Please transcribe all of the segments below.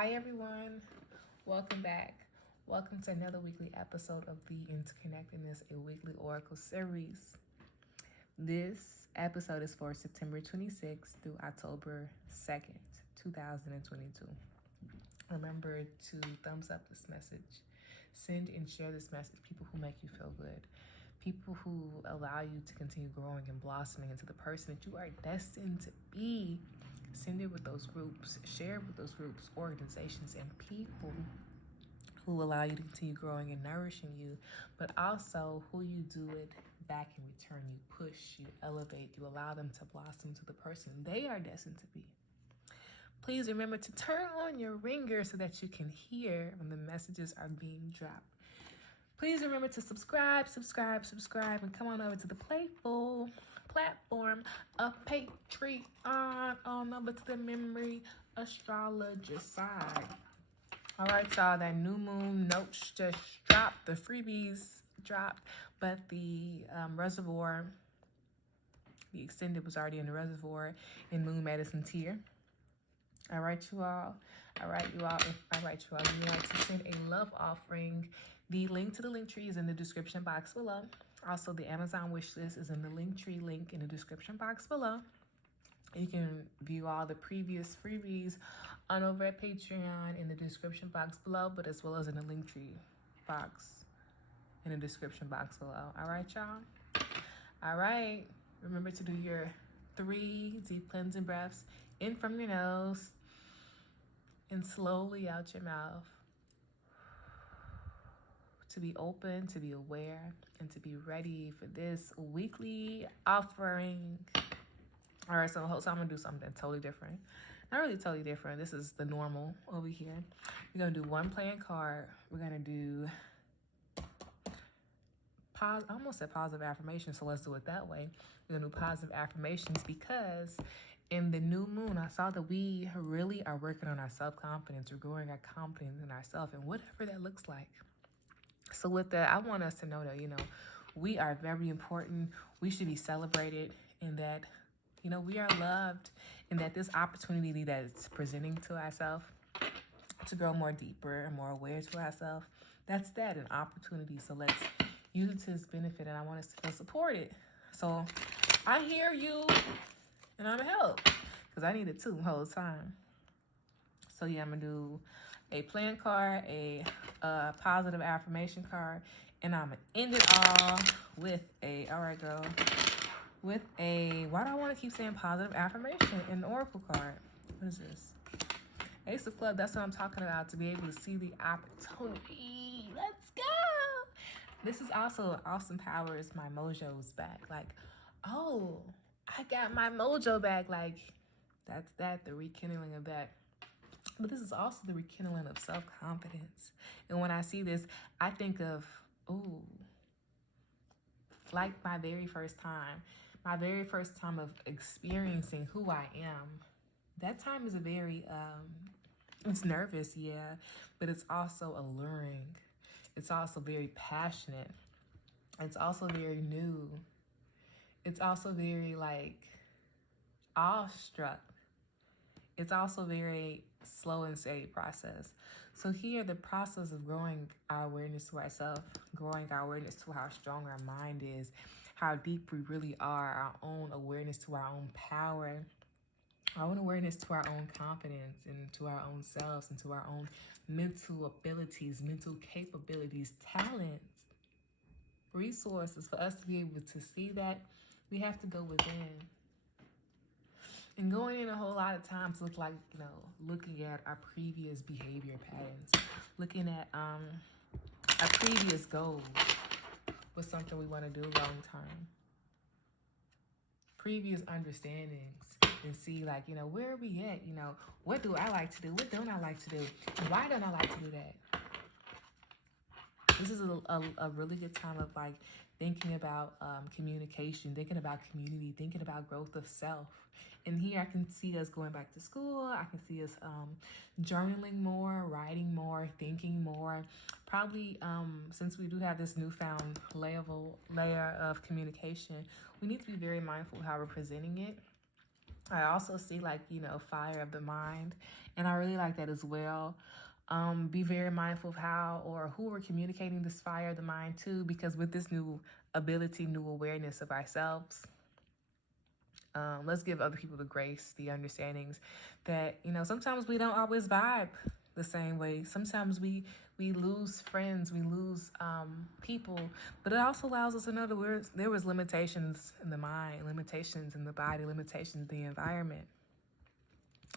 Hi everyone, welcome back. Welcome to another weekly episode of the Interconnected-ness, a weekly oracle series. This episode is for September 26th through October 2nd, 2022. Remember to thumbs up this message. Send and share this message to people who make you feel good. People who allow you to continue growing and blossoming into the person that you are destined to be. Send it with those groups, share it with those groups, organizations, and people who allow you to continue growing and nourishing you, but also who you do it back in return. You push, you elevate, you allow them to blossom to the person they are destined to be. Please remember to turn on your ringer so that you can hear when the messages are being dropped. Please remember to subscribe, and come on over to the Playful platform of Patreon on over to the Memory Astrologer side. All right, y'all, that new moon notes just dropped. The freebies dropped, but the reservoir, the extended was already in the reservoir in Moon Medicine tier. All right, you all. All right, you all. If you want to send a love offering, the link to the link tree is in the description box below. Also, the Amazon wish list is in the link tree link in the description box below. You can view all the previous freebies on over at Patreon in the description box below, but as well as in the link tree box in the description box below. All right, y'all. All right. Remember to do your 3 deep cleansing breaths in from your nose and slowly out your mouth. To be open, to be aware, and to be ready for this weekly offering. All right, so I'm gonna do something totally different. Not really totally different. This is the normal over here. We're gonna do one playing card. We're gonna do I almost said positive affirmations, so let's do it that way. We're gonna do positive affirmations because in the new moon, I saw that we really are working on our self-confidence. We're growing our confidence in ourselves and whatever that looks like. So with that, I want us to know that, we are very important. We should be celebrated in that, we are loved, and that this opportunity that is presenting to ourselves to grow more deeper and more aware to ourselves, that's an opportunity. So let's use it to its benefit, and I want us to feel supported. So I hear you, and I'm gonna help because I need it too the whole time. So yeah, I'm gonna do a plan card, a positive affirmation card, and I'm gonna end it all with all right, girl, with why do I want to keep saying positive affirmation in the oracle card? What is this? Ace of Clubs. That's what I'm talking about, to be able to see the opportunity. Let's go. This is also Austin Powers, my mojo's back. Like, oh, I got my mojo back. Like, that's the rekindling of that. But this is also the rekindling of self-confidence. And when I see this, I think of, like my very first time of experiencing who I am. That time is a very, it's nervous, yeah, but it's also alluring. It's also very passionate. It's also very new. It's also very, awestruck. It's also very slow and steady process. So here, the process of growing our awareness to ourselves, growing our awareness to how strong our mind is, how deep we really are, our own awareness to our own power, our own awareness to our own confidence and to our own selves and to our own mental abilities, mental capabilities, talents, resources. For us to be able to see that, we have to go within. And going in a whole lot of times look like, looking at our previous behavior patterns, looking at our previous goals was something we want to do long term. Previous understandings, and see, where are we at? What do I like to do? What don't I like to do? And why don't I like to do that? This is a really good time of thinking about communication, thinking about community, thinking about growth of self. And here I can see us going back to school. I can see us journaling more, writing more, thinking more. Probably since we do have this newfound layer of communication, we need to be very mindful how we're presenting it. I also see like, fire of the mind. And I really like that as well. Be very mindful of how or who we're communicating this fire of the mind to, because with this new ability, new awareness of ourselves, let's give other people the grace, the understandings that, sometimes we don't always vibe the same way. Sometimes we lose friends, we lose people, but it also allows us to know that there was limitations in the mind, limitations in the body, limitations in the environment.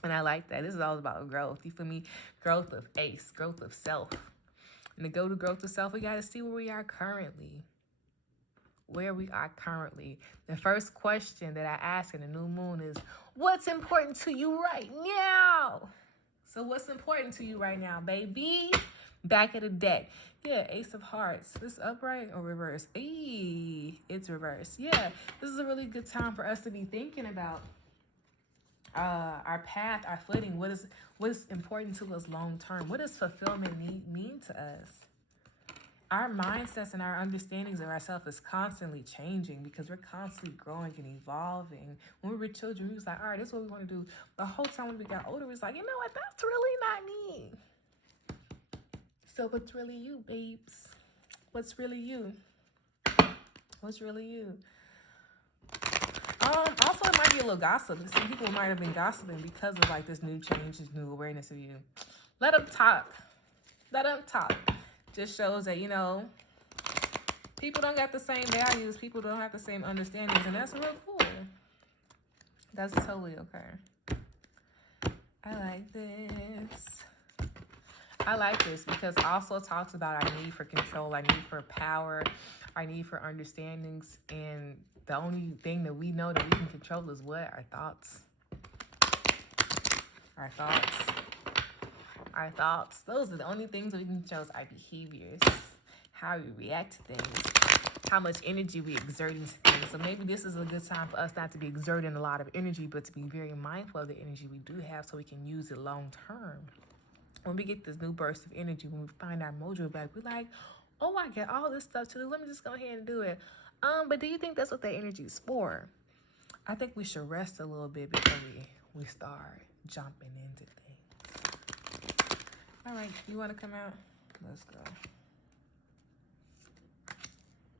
And I like that. This is all about growth. You feel me? Growth of ace, growth of self. And to go to growth of self, we got to see where we are currently. Where we are currently. The first question that I ask in the new moon is, what's important to you right now? So what's important to you right now, baby? Back of the deck. Yeah, Ace of Hearts. This upright or reverse? It's reverse. Yeah, this is a really good time for us to be thinking about our path, our footing. What is important to us long term? What does fulfillment mean to us? Our mindsets and our understandings of ourselves is constantly changing because we're constantly growing and evolving. When we were children, we was like, all right, this is what we want to do. The whole time when we got older, we was like, you know what, that's really not me. So what's really you, babes? What's really you? What's really you? Also, it might be a little gossip. Some people might have been gossiping because of like this new change, this new awareness of you. Let them talk. Let them talk. Just shows that, people don't got the same values. People don't have the same understandings. And that's real cool. That's totally okay. I like this. I like this because it also talks about our need for control, our need for power, our need for understandings. And the only thing that we know that we can control is what? Our thoughts. Our thoughts. Our thoughts. Those are the only things that we can control, our behaviors, how we react to things, how much energy we exert into things. So maybe this is a good time for us not to be exerting a lot of energy, but to be very mindful of the energy we do have so we can use it long term. When we get this new burst of energy, when we find our mojo back, we're like, oh, I got all this stuff to do. Let me just go ahead and do it. But do you think that's what that energy is for? I think we should rest a little bit before we start jumping into things. All right, you want to come out? Let's go.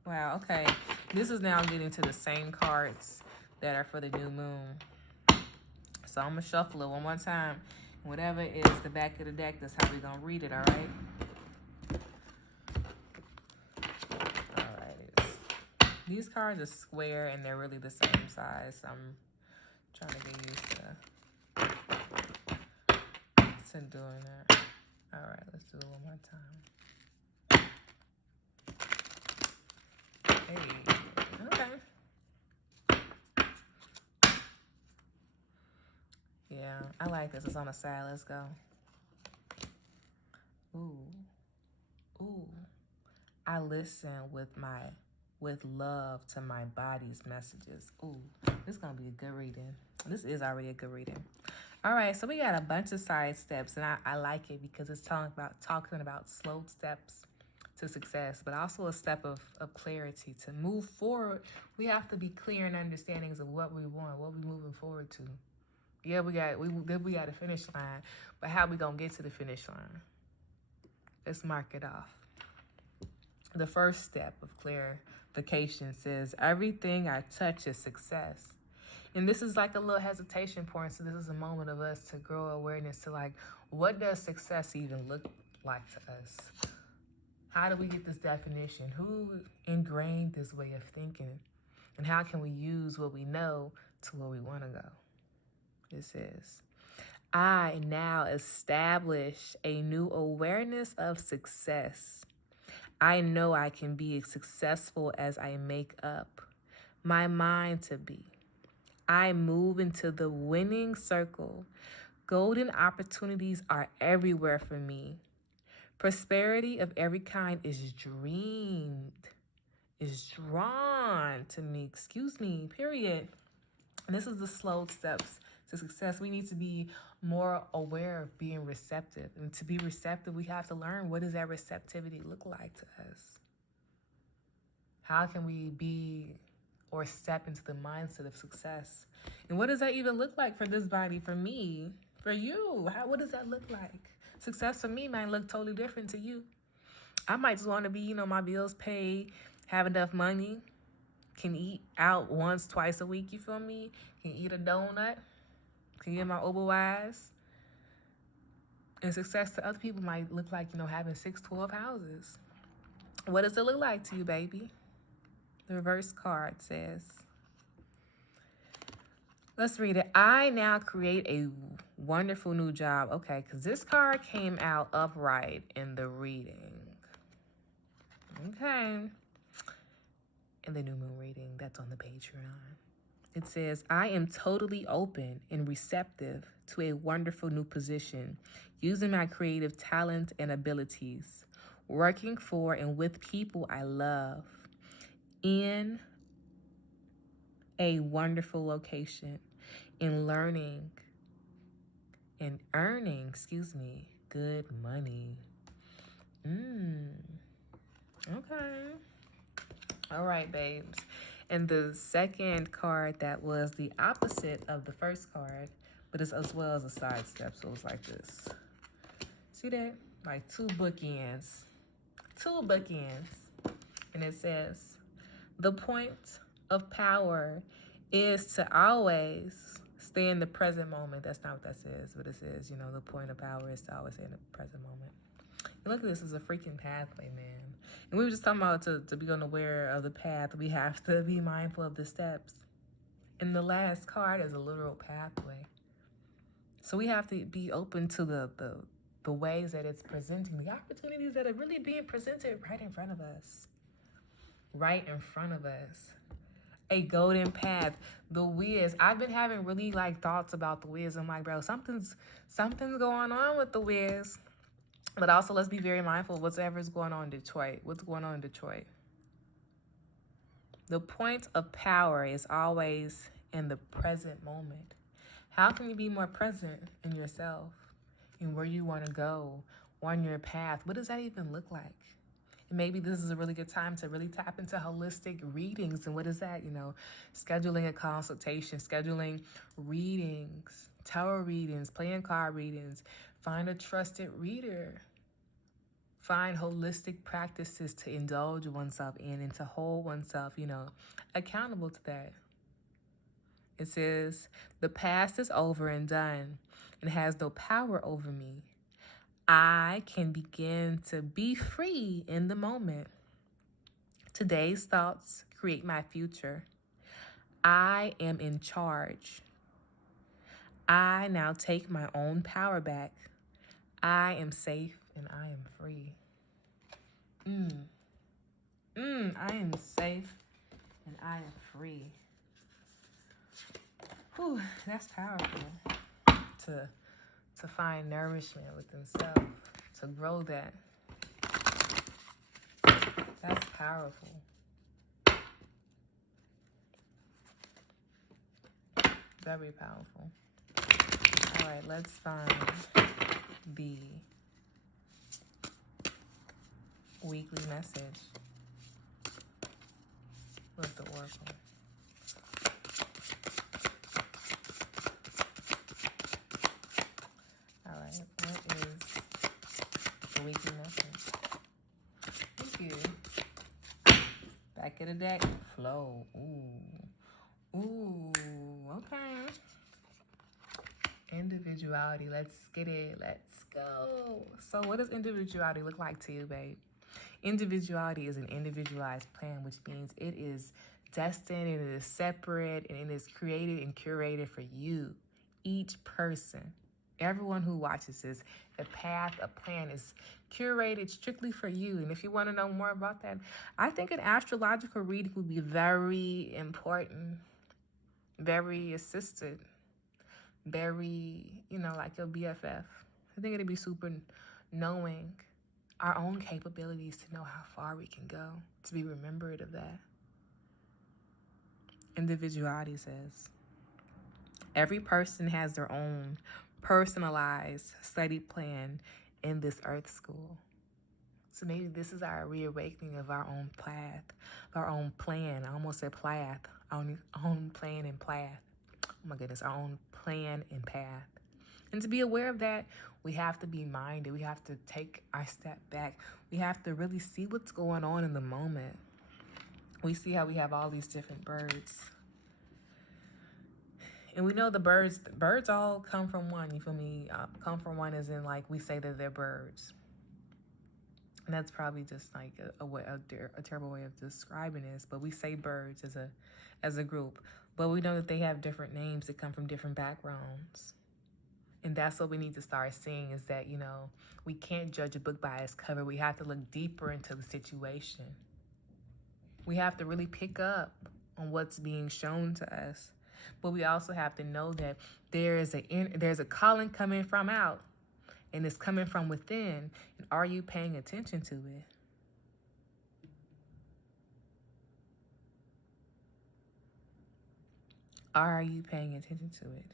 Wow, okay. This is now getting to the same cards that are for the new moon. So I'm going to shuffle it one more time. Whatever is the back of the deck, that's how we're going to read it, all right? All right. These cards are square, and they're really the same size. So I'm trying to get used to doing that. All right, let's do it one more time. Hey, okay. Yeah, I like this. It's on the side. Let's go. Ooh. Ooh. I listen with love to my body's messages. Ooh, this is going to be a good reading. This is already a good reading. All right, so we got a bunch of side steps, and I like it because it's talking about slow steps to success, but also a step of clarity. To move forward, we have to be clear in understandings of what we want, what we're moving forward to. Yeah, we got a finish line, but how we gonna get to the finish line? Let's mark it off. The first step of clarification says, everything I touch is success. And this is like a little hesitation point. So this is a moment of us to grow awareness to like, what does success even look like to us? How do we get this definition? Who ingrained this way of thinking? And how can we use what we know to where we want to go? It says, I now establish a new awareness of success. I know I can be as successful as I make up my mind to be. I move into the winning circle. Golden opportunities are everywhere for me. Prosperity of every kind is dreamed, is drawn to me. Period. And this is the slow steps to success. We need to be more aware of being receptive. And to be receptive, we have to learn, what does that receptivity look like to us? How can we be or step into the mindset of success. And what does that even look like for this body, for me, for you? What does that look like? Success for me might look totally different to you. I might just want to be, my bills paid, have enough money, can eat out once, twice a week, you feel me? Can eat a donut, can get my Oberwise. And success to other people might look like, having 6, 12 houses. What does it look like to you, baby? The reverse card says, let's read it. I now create a wonderful new job. Okay, because this card came out upright in the reading. Okay. In the new moon reading that's on the Patreon. It says, I am totally open and receptive to a wonderful new position, using my creative talent and abilities, working for and with people I love, in a wonderful location, in learning and earning, good money. Okay. All right, babes. And the second card that was the opposite of the first card, but it's as well as a side step, so it's like this. See that? Like two bookends. And it says, the point of power is to always stay in the present moment. That's not what that says, but it says, the point of power is to always stay in the present moment. And look at this as a freaking pathway, man. And we were just talking about to be unaware of the path, we have to be mindful of the steps. And the last card is a literal pathway. So we have to be open to the ways that it's presenting, the opportunities that are really being presented right in front of us. A golden path. The Wiz. I've been having really thoughts about the Wiz. I'm like, bro, something's going on with the Wiz. But also, let's be very mindful of whatever's going on in Detroit. What's going on in Detroit? The point of power is always in the present moment. How can you be more present in yourself and where you want to go on your path? What does that even look like? And maybe this is a really good time to really tap into holistic readings. And what is that? Scheduling a consultation, scheduling readings, tarot readings, playing card readings. Find a trusted reader. Find holistic practices to indulge oneself in and to hold oneself, accountable to that. It says, the past is over and done and has no power over me. I can begin to be free in the moment. Today's thoughts create my future. I am in charge. I now take my own power back. I am safe and I am free. I am safe and I am free. Whew, that's powerful. To find nourishment within self, to grow that. That's powerful. Very powerful. All right, let's find the weekly message with the oracle. All right, what is the weekly message? Thank you. Back of the deck, flow. Ooh, okay. Individuality, let's get it, let's go. So what does individuality look like to you, babe? Individuality is an individualized plan, which means it is destined and it is separate and it is created and curated for you, each person. Everyone who watches this, the path, a plan is curated strictly for you. And if you want to know more about that, I think an astrological reading would be very important, very assisted, very, like your BFF. I think it'd be super knowing our own capabilities to know how far we can go, to be remembered of that. Individuality says, every person has their own personalized study plan in this earth school. So maybe this is our reawakening of our own path, our own plan. I almost said path. Our own plan and path. Oh my goodness, our own plan and path. And to be aware of that, we have to be minded. We have to take our step back. We have to really see what's going on in the moment. We see how we have all these different birds. And we know the birds all come from one, you feel me? Come from one as in, like, we say that they're birds. And that's probably just like a terrible way of describing this, but we say birds as a group. But we know that they have different names that come from different backgrounds. And that's what we need to start seeing, is that, we can't judge a book by its cover. We have to look deeper into the situation. We have to really pick up on what's being shown to us. But we also have to know that there's a calling coming from out, and it's coming from within. And are you paying attention to it? Are you paying attention to it?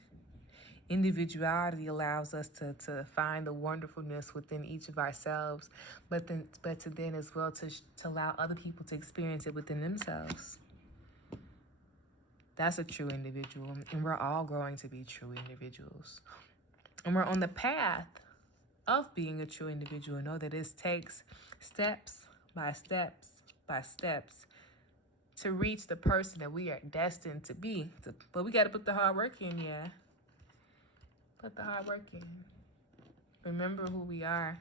Individuality allows us to find the wonderfulness within each of ourselves, but to then as well to allow other people to experience it within themselves. That's a true individual, and we're all growing to be true individuals. And we're on the path of being a true individual. Know that it takes steps by steps to reach the person that we are destined to be. But we got to put the hard work in, yeah. Put the hard work in. Remember who we are.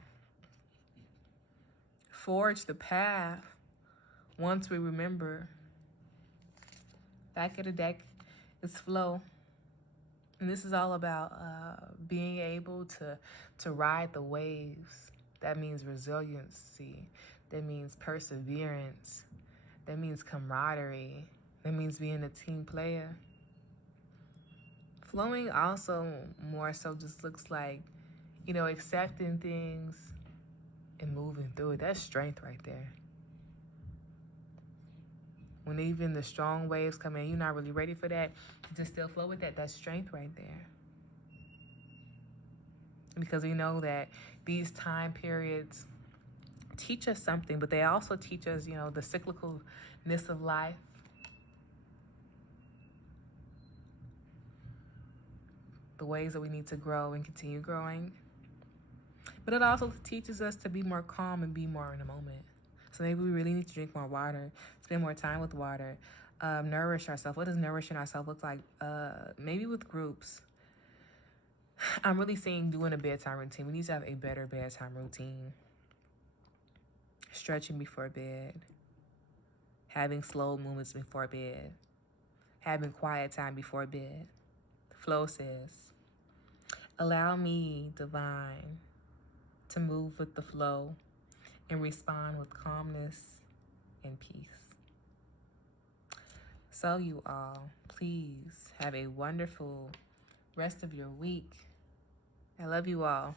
Forge the path once we remember. Back of the deck is flow. And this is all about being able to ride the waves. That means resiliency. That means perseverance. That means camaraderie. That means being a team player. Flowing also more so just looks like, accepting things and moving through it. That's strength right there. When even the strong waves come in, you're not really ready for that, you just still flow with that. That's strength right there. Because we know that these time periods teach us something, but they also teach us, the cyclicalness of life. The ways that we need to grow and continue growing. But it also teaches us to be more calm and be more in the moment. So maybe we really need to drink more water, spend more time with water, nourish ourselves. What does nourishing ourselves look like? Maybe with groups. I'm really seeing doing a bedtime routine. We need to have a better bedtime routine. Stretching before bed. Having slow movements before bed. Having quiet time before bed. Flow says, allow me, divine, to move with the flow and respond with calmness and peace. So you all, please have a wonderful rest of your week. I love you all.